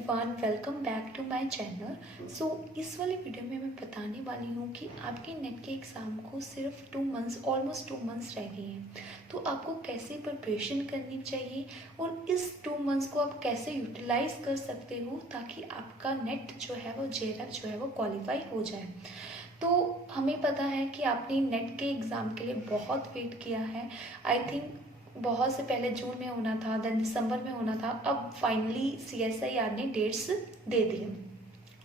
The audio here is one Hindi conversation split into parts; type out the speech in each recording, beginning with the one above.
Everyone, welcome back to my channel. इस वाली वीडियो में मैं बताने वाली हूँ कि आपके नेट के एग्ज़ाम को सिर्फ 2 मंथ्स ऑलमोस्ट 2 मंथ्स रह गए हैं। तो आपको कैसे प्रिपरेशन करनी चाहिए और इस 2 मंथ्स को आप कैसे यूटिलाइज कर सकते हो ताकि आपका नेट जो है वो जेआरएफ जो है वो क्वालिफाई हो जाए। तो हमें पता है कि आपने नेट के एग्ज़ाम के लिए बहुत वेट किया है। आई थिंक बहुत से पहले जून में होना था, देन दिसंबर में होना था, अब फाइनली CSIR ने डेट्स दे दिए।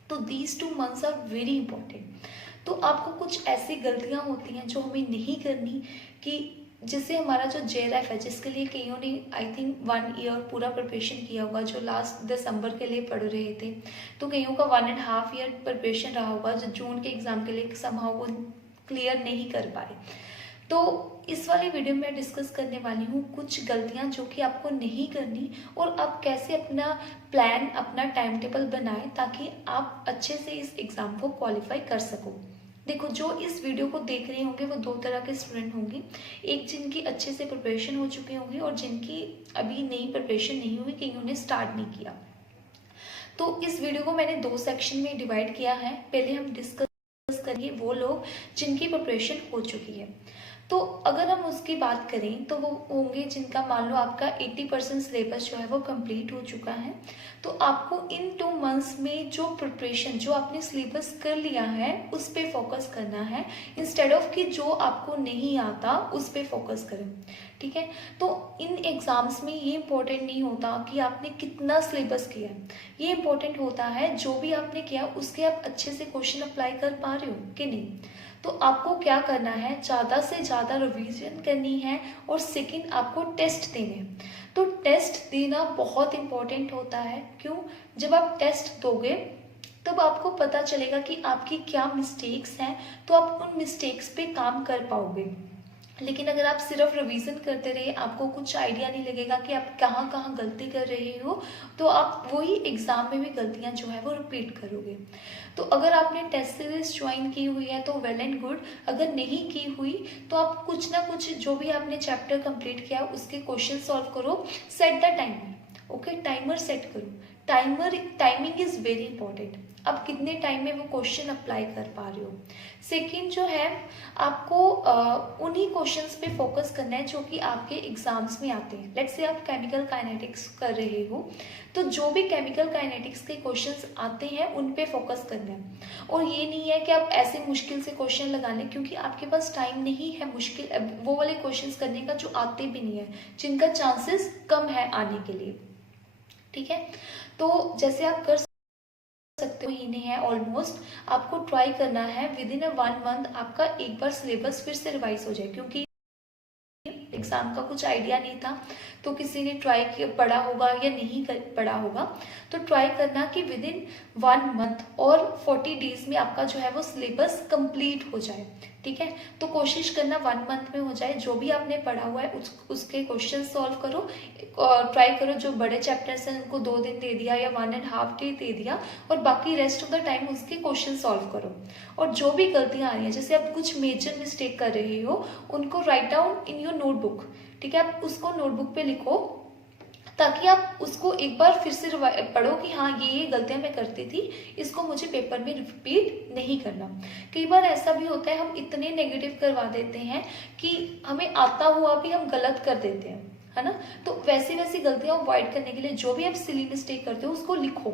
तो these 2 months are very important. तो आपको कुछ ऐसी गलतियां होती हैं जो हमें नहीं करनी कि जिससे हमारा जो जेआरएफ है, जिसके लिए कईयों ने आई थिंक 1 ईयर पूरा प्रिपरेशन किया होगा, जो लास्ट दिसंबर के लिए पढ़ रहे थे, तो कईयों का 1.5 ईयर प्रिपरेशन रहा होगा जो जून के एग्ज़ाम के लिए समहाउ वो क्लियर नहीं कर पाए। तो इस वाली वीडियो में डिस्कस करने वाली हूँ कुछ गलतियाँ जो कि आपको नहीं करनी और आप कैसे अपना प्लान, अपना टाइम टेबल बनाएं ताकि आप अच्छे से इस एग्ज़ाम को क्वालिफाई कर सको। देखो, जो इस वीडियो को देख रहे होंगे वो 2 तरह के स्टूडेंट होंगे। एक जिनकी अच्छे से प्रिपरेशन हो चुकी होंगी और जिनकी अभी नई प्रिपरेशन नहीं हुई, कि उन्होंने स्टार्ट नहीं किया। तो इस वीडियो को मैंने 2 सेक्शन में डिवाइड किया है। पहले हम डिस्कस करिए वो लोग जिनकी प्रिपरेशन हो चुकी है। तो अगर हम उसकी बात करें तो वो होंगे जिनका मान लो आपका 80% सिलेबस जो है वो कंप्लीट हो चुका है। तो आपको इन 2 मंथ्स में जो प्रिपरेशन, जो आपने सिलेबस कर लिया है उस पे फोकस करना है, इंस्टेड ऑफ कि जो आपको नहीं आता उस पे फोकस करें। ठीक है। तो इन एग्जाम्स में ये इम्पोर्टेंट नहीं होता कि आपने कितना सिलेबस किया है, ये इम्पोर्टेंट होता है जो भी आपने किया उसके आप अच्छे से क्वेश्चन अप्लाई कर पा रहे हो कि नहीं। तो आपको क्या करना है, ज़्यादा से ज़्यादा रिवीजन करनी है और सेकंड आपको टेस्ट देने हैं। तो टेस्ट देना बहुत इम्पोर्टेंट होता है। क्यों? जब आप टेस्ट दोगे तब आपको पता चलेगा कि आपकी क्या मिस्टेक्स हैं, तो आप उन मिस्टेक्स पे काम कर पाओगे। लेकिन अगर आप सिर्फ रिवीजन करते रहे, आपको कुछ आइडिया नहीं लगेगा कि आप कहाँ कहाँ गलती कर रहे हो, तो आप वही एग्जाम में भी गलतियाँ जो है वो रिपीट करोगे। तो अगर आपने टेस्ट सीरीज ज्वाइन की हुई है तो वेल एंड गुड, अगर नहीं की हुई तो आप कुछ ना कुछ जो भी आपने चैप्टर कंप्लीट किया उसके क्वेश्चन सॉल्व करो। Set the timer. Okay, timer set करो। Timing is very important. आप कितने टाइम में वो क्वेश्चन अप्लाई कर पा रहे हो। सेकंड जो है, आपको उन्हीं क्वेश्चंस पे फोकस करना है जो कि आपके एग्जाम्स में आते हैं। लेट्स से आप केमिकल काइनेटिक्स कर रहे हो, तो जो भी केमिकल काइनेटिक्स के क्वेश्चंस आते हैं उन पे फोकस करना है। और ये नहीं है कि आप ऐसे मुश्किल से क्वेश्चन लगा लें, क्योंकि आपके पास टाइम नहीं है मुश्किल वो वाले क्वेश्चन करने का जो आते भी नहीं है, जिनका चांसेस कम है आने के लिए। ठीक है। तो जैसे आप कर सकते हो, महीने हैं ऑलमोस्ट, आपको ट्राई करना है विद इन 1 मंथ आपका एक बार सिलेबस फिर से रिवाइज हो जाए। क्योंकि एग्जाम का कुछ आइडिया नहीं था, तो किसी ने ट्राई किया, पढ़ा होगा या नहीं पढ़ा होगा, तो ट्राई करना कि विद इन 1 मंथ और 40 डेज में आपका जो है वो सिलेबस कंप्लीट हो जाए। ठीक है। तो कोशिश करना 1 मंथ में हो जाए। जो भी आपने पढ़ा हुआ है उसके क्वेश्चन सॉल्व करो और ट्राई करो। जो बड़े चैप्टर्स हैं उनको 2 दिन दे दिया या 1.5 डे दे दिया, और बाकी रेस्ट ऑफ द टाइम उसके क्वेश्चन सॉल्व करो। और जो भी गलतियां आ रही हैं, जैसे आप कुछ मेजर मिस्टेक कर रहे हो, उनको write down in your notebook. ठीक है। आप उसको नोटबुक पे लिखो ताकि आप उसको एक बार फिर से पढ़ो कि हाँ ये गलतियां मैं करती थी, इसको मुझे पेपर में रिपीट नहीं करना। कई बार ऐसा भी होता है, हम इतने नेगेटिव करवा देते हैं कि हमें आता हुआ भी हम गलत कर देते हैं, है ना। तो वैसी गलतियां अवॉइड करने के लिए जो भी आप सिली मिस्टेक करते हो उसको लिखो।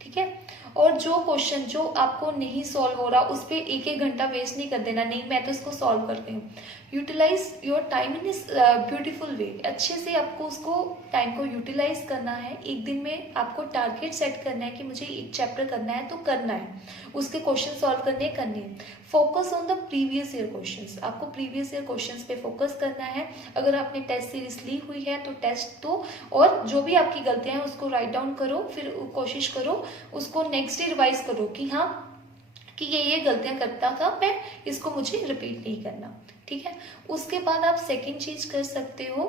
ठीक है। और जो क्वेश्चन जो आपको नहीं सॉल्व हो रहा उस पर 1-1 घंटा वेस्ट नहीं कर देना, नहीं मैं तो इसको सॉल्व करती हूँ। यूटिलाइज योर टाइम इन इस ब्यूटीफुल वे। अच्छे से आपको उसको टाइम को यूटिलाइज करना है। एक दिन में आपको टारगेट सेट करना है कि मुझे एक चैप्टर करना है तो करना है, उसके क्वेश्चन सॉल्व करने हैं। Focus on the previous year questions. आपको प्रीवियस ईयर क्वेश्चंस पे फोकस करना है। अगर आपने टेस्ट सीरीज ली हुई है तो टेस्ट दो, और जो भी आपकी गलतियां हैं उसको राइट डाउन करो, फिर कोशिश करो उसको नेक्स्ट डे रिवाइज करो कि हाँ कि ये गलतियां करता था मैं, इसको मुझे रिपीट नहीं करना। ठीक है। उसके बाद आप सेकंड चीज कर सकते हो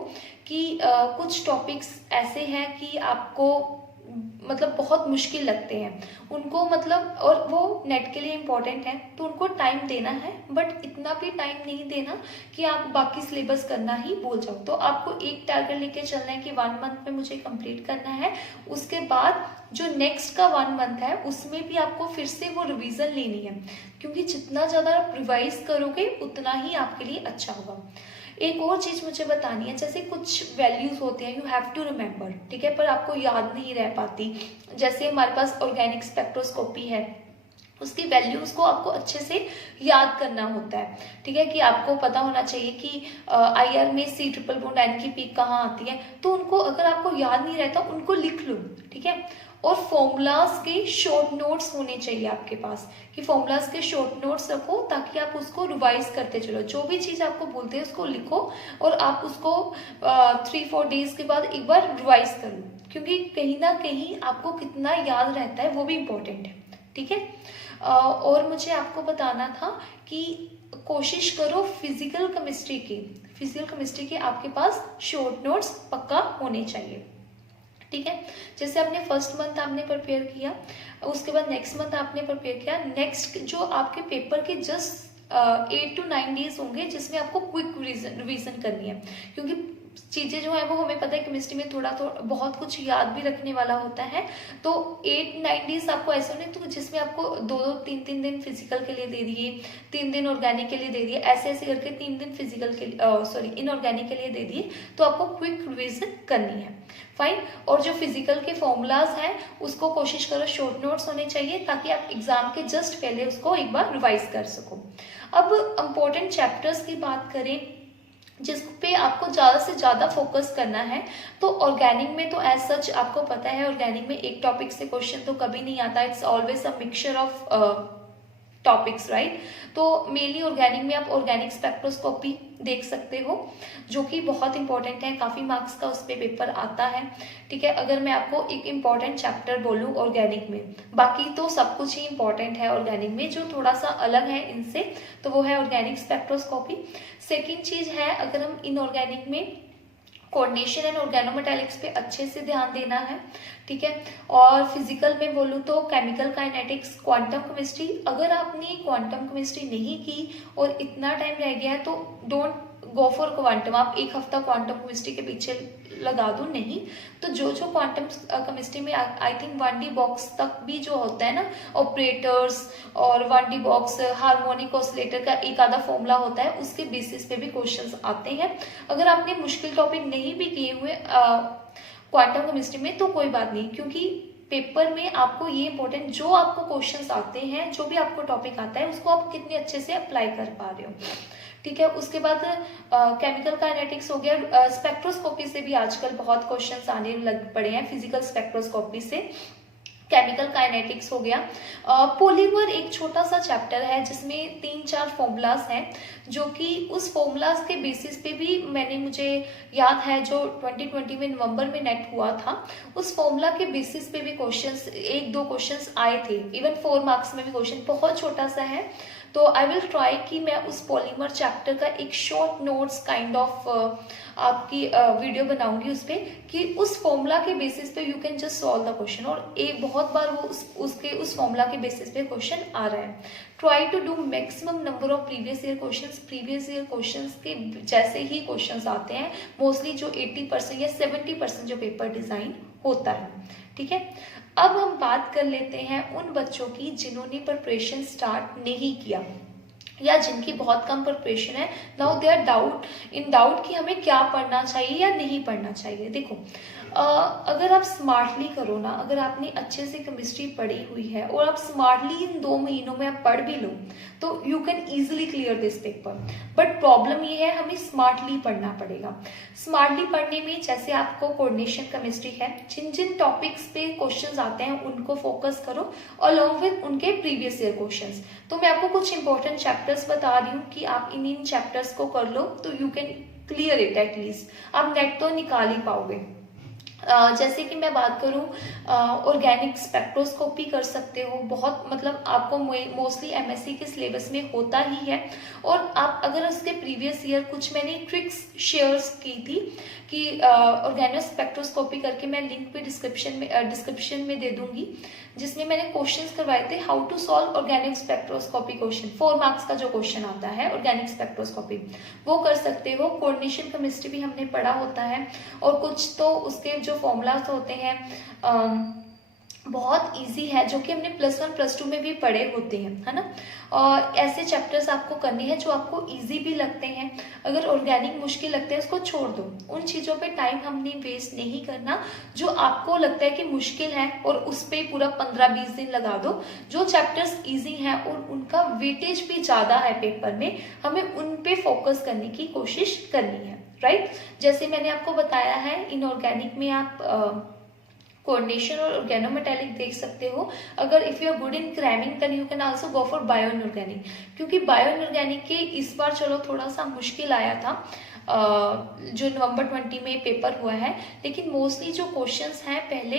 कि कुछ टॉपिक्स ऐसे हैं कि आपको मतलब बहुत मुश्किल लगते हैं उनको, मतलब और वो नेट के लिए इम्पोर्टेंट है तो उनको टाइम देना है, बट इतना भी टाइम नहीं देना कि आप बाकी सिलेबस करना ही भूल जाओ। तो आपको एक टारगेट लेके चलना है कि 1 मंथ में मुझे कंप्लीट करना है। उसके बाद जो नेक्स्ट का 1 मंथ है उसमें भी आपको फिर से वो रिवीजन लेनी है, क्योंकि जितना ज़्यादा आप रिवाइज करोगे उतना ही आपके लिए अच्छा होगा। एक और चीज़ मुझे बतानी है, जैसे कुछ वैल्यूज होते हैं यू हैव टू रिमेम्बर, ठीक है, पर आपको याद नहीं रह पाती। जैसे हमारे पास ऑर्गेनिक स्पेक्ट्रोस्कोपी है, उसकी वैल्यूज को आपको अच्छे से याद करना होता है, ठीक है, कि आपको पता होना चाहिए कि IR में C++N की पीक कहाँ आती है, तो उनको अगर आपको याद नहीं रहता उनको लिख लो, ठीक है। और फॉर्मूलाज के शॉर्ट नोट्स होने चाहिए आपके पास, कि फॉर्मूलाज के शॉर्ट नोट्स रखो ताकि आप उसको रिवाइज करते चलो। जो भी चीज़ आपको बोलते हैं उसको लिखो और आप उसको 3-4 डेज के बाद एक बार रिवाइज करो, क्योंकि कहीं ना कहीं आपको कितना याद रहता है वो भी इम्पोर्टेंट है, ठीक है। और मुझे आपको बताना था कि कोशिश करो फिजिकल केमिस्ट्री के आपके पास शॉर्ट नोट्स पक्का होने चाहिए, ठीक है। जैसे आपने फर्स्ट मंथ आपने प्रिपेयर किया, उसके बाद नेक्स्ट मंथ आपने प्रिपेयर किया, नेक्स्ट जो आपके पेपर के जस्ट 8 to 9 डेज होंगे जिसमें आपको क्विक रिवीजन करनी है, क्योंकि चीज़ें जो है वो हमें पता है केमिस्ट्री में थोड़ा बहुत कुछ याद भी रखने वाला होता है। तो 8-9 डेज आपको ऐसे होने तो जिसमें आपको 2-2, 3-3 दिन फिजिकल के लिए दे दिए, 3 दिन ऑर्गेनिक के लिए दे दिए, ऐसे ऐसे करके 3 दिन फिजिकल के इनऑर्गेनिक के लिए दे दिए, तो आपको क्विक रिवीजन करनी है, फाइन। और जो फिजिकल के फॉर्मूलाज हैं उसको कोशिश करो शॉर्ट नोट्स होने चाहिए ताकि आप एग्जाम के जस्ट पहले उसको एक बार रिवाइज कर सको। अब इम्पोर्टेंट चैप्टर्स की बात करें जिस पे आपको ज़्यादा से ज़्यादा फोकस करना है, तो ऑर्गेनिक में तो एज सच आपको पता है ऑर्गेनिक में एक टॉपिक से क्वेश्चन तो कभी नहीं आता, it's always a mixture of topics, right. तो मेनली ऑर्गेनिक में आप ऑर्गेनिक स्पेक्ट्रोस्कोपी देख सकते हो जो कि बहुत इंपॉर्टेंट है, काफ़ी मार्क्स का उस पर पेपर आता है, ठीक है। अगर मैं आपको एक इम्पॉर्टेंट चैप्टर बोलूँ ऑर्गेनिक में, बाकी तो सब कुछ ही इम्पॉर्टेंट है ऑर्गेनिक में, जो थोड़ा सा अलग है इनसे तो वो है ऑर्गेनिक स्पेक्ट्रोस्कोपी। सेकेंड चीज़ है, अगर हम इनऑर्गेनिक में कोऑर्डिनेशन एंड ऑर्गेनोमेटालिक्स पे अच्छे से ध्यान देना है, ठीक है। और फिजिकल में बोलूँ तो केमिकल काइनेटिक्स, क्वांटम केमिस्ट्री, अगर आपने क्वांटम केमिस्ट्री नहीं की और इतना टाइम रह गया है तो डोंट गो फॉर क्वांटम, आप एक हफ्ता क्वांटम केमिस्ट्री के पीछे लगा दो, नहीं। तो जो क्वांटम केमिस्ट्री में आई थिंक 1D बॉक्स तक भी जो होता है ना, ऑपरेटर्स और 1D बॉक्स, हार्मोनिक ऑसिलेटर का एक आधा फॉर्मूला होता है, उसके बेसिस पे भी क्वेश्चंस आते हैं। अगर आपने मुश्किल टॉपिक नहीं भी किए हुए क्वांटम केमिस्ट्री में तो कोई बात नहीं, क्योंकि पेपर में आपको ये इंपॉर्टेंट जो आपको क्वेश्चंस आते हैं, जो भी आपको टॉपिक आता है उसको आप कितने अच्छे से अप्लाई कर पा रहे हो, ठीक है। उसके बाद केमिकल काइनेटिक्स हो गया, स्पेक्ट्रोस्कोपी से भी आजकल बहुत क्वेश्चंस आने लग पड़े हैं, फिजिकल स्पेक्ट्रोस्कोपी से केमिकल काइनेटिक्स हो गया। पॉलीमर एक छोटा सा चैप्टर है जिसमें 3-4 फॉर्मूलाज हैं, जो कि उस फॉर्मूलाज के बेसिस पे भी मुझे याद है जो 2020 में नवंबर में नेट हुआ था, उस फॉर्मूला के बेसिस पे भी क्वेश्चंस 1-2 क्वेश्चंस आए थे, इवन 4 मार्क्स में भी क्वेश्चन बहुत छोटा सा है। तो आई विल ट्राई कि मैं उस पॉलीमर चैप्टर का एक शॉर्ट नोट्स काइंड ऑफ आपकी वीडियो बनाऊंगी उस पर, कि उस फॉर्मूला के बेसिस पे you can just solve the question, और एक बहुत बार वो उस फॉर्मूला के बेसिस पे क्वेश्चन आ रहा है। Try to do maximum number of previous year questions के जैसे ही क्वेश्चंस आते हैं, मोस्टली जो 80% या 70% जो पेपर डिजाइन होता है, ठीक है। अब हम बात कर लेते हैं उन बच्चों की जिन्होंने प्रिपरेशन स्टार्ट नहीं किया या जिनकी बहुत कम प्रिपरेशन है। नाउ दे आर डाउट कि हमें क्या पढ़ना चाहिए या नहीं पढ़ना चाहिए। देखो, अगर आप स्मार्टली करो ना, अगर आपने अच्छे से केमिस्ट्री पढ़ी हुई है और आप स्मार्टली इन 2 महीनों में आप पढ़ भी लो तो you can easily clear this paper. But problem ये है, हमें स्मार्टली पढ़ना पड़ेगा। स्मार्टली पढ़ने में जैसे आपको कोऑर्डिनेशन केमिस्ट्री है, जिन जिन टॉपिक्स पे क्वेश्चंस आते हैं उनको फोकस करो अलॉन्ग विद उनके प्रीवियस ईयर क्वेश्चंस। तो मैं आपको कुछ इंपॉर्टेंट चैप्टर्स बता रही हूँ कि आप इन चैप्टर्स को कर लो तो you can clear it at least. आप नेट तो निकाल ही पाओगे। जैसे कि मैं बात करूं, ऑर्गेनिक स्पेक्ट्रोस्कोपी कर सकते हो, बहुत मतलब आपको मोस्टली एमएससी के सिलेबस में होता ही है। और आप अगर उसके प्रीवियस ईयर कुछ मैंने ट्रिक्स शेयर्स की थी कि ऑर्गेनिक स्पेक्ट्रोस्कोपी करके, मैं लिंक भी डिस्क्रिप्शन में दे दूंगी, जिसमें मैंने क्वेश्चंस करवाए थे how to solve organic spectroscopy question, 4 marks का जो क्वेश्चन आता है ऑर्गेनिक स्पेक्ट्रोस्कोपी, वो कर सकते हो। कोऑर्डिनेशन केमिस्ट्री भी हमने पढ़ा होता है, और कुछ तो उसके जो फॉर्मूलाज होते हैं बहुत इजी है, जो कि हमने +1 +2 में भी पढ़े होते हैं, है ना। और ऐसे चैप्टर्स आपको करने हैं जो आपको इजी भी लगते हैं। अगर ऑर्गेनिक मुश्किल लगता है उसको छोड़ दो, उन चीज़ों पे टाइम हमने वेस्ट नहीं करना जो आपको लगता है कि मुश्किल है, और उस पर पूरा 15-20 दिन लगा दो। जो चैप्टर्स इजी हैं और उनका वेटेज भी ज़्यादा है पेपर में, हमें उन पे फोकस करने की कोशिश करनी है, राइट। जैसे मैंने आपको बताया है, इनऑर्गेनिक में आप कोऑर्डिनेशन और ऑर्गेनोमेटेलिक देख सकते हो। अगर if you are good in cramming then you can also go for bio inorganic, क्योंकि बायो इनऑर्गेनिक के इस बार चलो थोड़ा सा मुश्किल आया था, जो नवंबर 20 में पेपर हुआ है, लेकिन मोस्टली जो क्वेश्चंस हैं पहले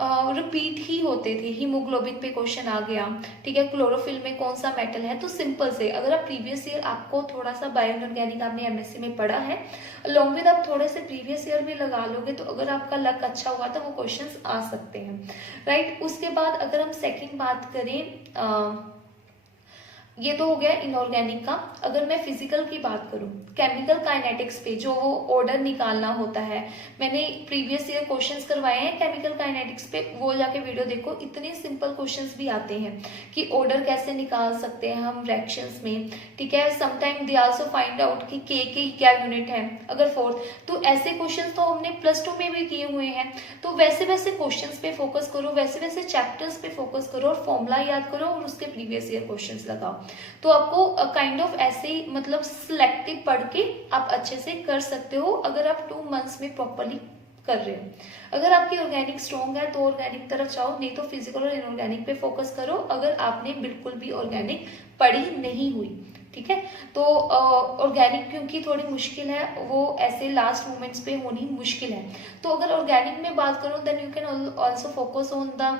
रिपीट ही होते थे। हीमोग्लोबिन पे क्वेश्चन आ गया, ठीक है, क्लोरोफिल में कौन सा मेटल है, तो सिंपल से अगर आप प्रीवियस ईयर आपको थोड़ा सा बायो इनऑर्गेनिक आपने एमएससी में पढ़ा है, अलॉन्ग विद आप थोड़े से प्रीवियस ईयर भी लगा लोगे, तो अगर आपका लक अच्छा हुआ तो वो क्वेश्चंस आ सकते हैं, राइट। उसके बाद अगर हम सेकंड बात करें, ये तो हो गया इनऑर्गेनिक का। अगर मैं फिजिकल की बात करूं, केमिकल काइनेटिक्स पे जो वो ऑर्डर निकालना होता है, मैंने प्रीवियस ईयर क्वेश्चंस करवाए हैं केमिकल काइनेटिक्स पे, वो जाके वीडियो देखो, इतने सिंपल क्वेश्चंस भी आते हैं कि ऑर्डर कैसे निकाल सकते हैं हम रिएक्शंस में, ठीक है। Sometime they also find out कि के क्या यूनिट है, अगर फोर्थ, तो ऐसे क्वेश्चन तो हमने +2 में भी किए हुए हैं। तो वैसे वैसे क्वेश्चन पे फोकस करो, वैसे वैसे चैप्टर्स पे फोकस करो, और फॉर्मूला याद करो, और उसके प्रीवियस ईयर क्वेश्चन लगाओ, तो आपको काइंड ऑफ ऐसे ही मतलब सिलेक्टिव पढ़ के आप अच्छे से कर सकते हो, अगर आप 2 मंथ्स में प्रॉपरली कर रहे हो। अगर आपकी ऑर्गेनिक स्ट्रॉन्ग है तो ऑर्गेनिक तरफ जाओ, नहीं तो फिजिकल और इनऑर्गेनिक पे फोकस करो, अगर आपने बिल्कुल भी ऑर्गेनिक पढ़ी नहीं हुई, ठीक है। तो ऑर्गेनिक क्योंकि थोड़ी मुश्किल है, वो ऐसे लास्ट मोमेंट्स पे होनी मुश्किल है। तो अगर ऑर्गेनिक में बात करो, then you can also focus on the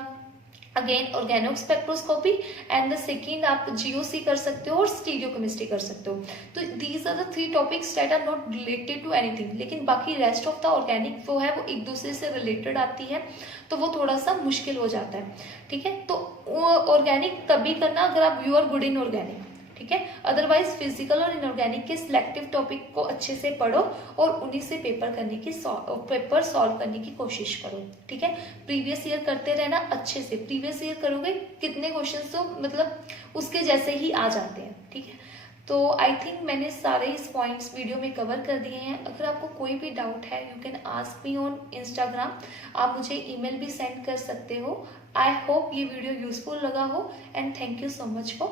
again organic spectroscopy, and the second आप जीओसी कर सकते हो और स्टीरियोकेमिस्ट्री कर सकते हो। तो these are the 3 topics that are not related to anything, लेकिन बाकी रेस्ट ऑफ द ऑर्गेनिक वो है, वो एक दूसरे से रिलेटेड आती है, तो वो थोड़ा सा मुश्किल हो जाता है, ठीक है। तो ऑर्गेनिक तभी करना अगर आप you are good in organic, ठीक है। अदरवाइज फिजिकल और इनऑर्गेनिक के सिलेक्टिव टॉपिक को अच्छे से पढ़ो और उन्हीं से पेपर सॉल्व करने की कोशिश करो, ठीक है। प्रीवियस ईयर करते रहना अच्छे से, प्रीवियस ईयर करोगे कितने क्वेश्चंस तो मतलब उसके जैसे ही आ जाते हैं, ठीक है। तो आई थिंक मैंने सारे इस पॉइंट्स वीडियो में कवर कर दिए हैं। अगर आपको कोई भी डाउट है you can ask me on Instagram, आप मुझे ईमेल भी सेंड कर सकते हो। आई होप ये वीडियो यूजफुल लगा हो, and thank you so much for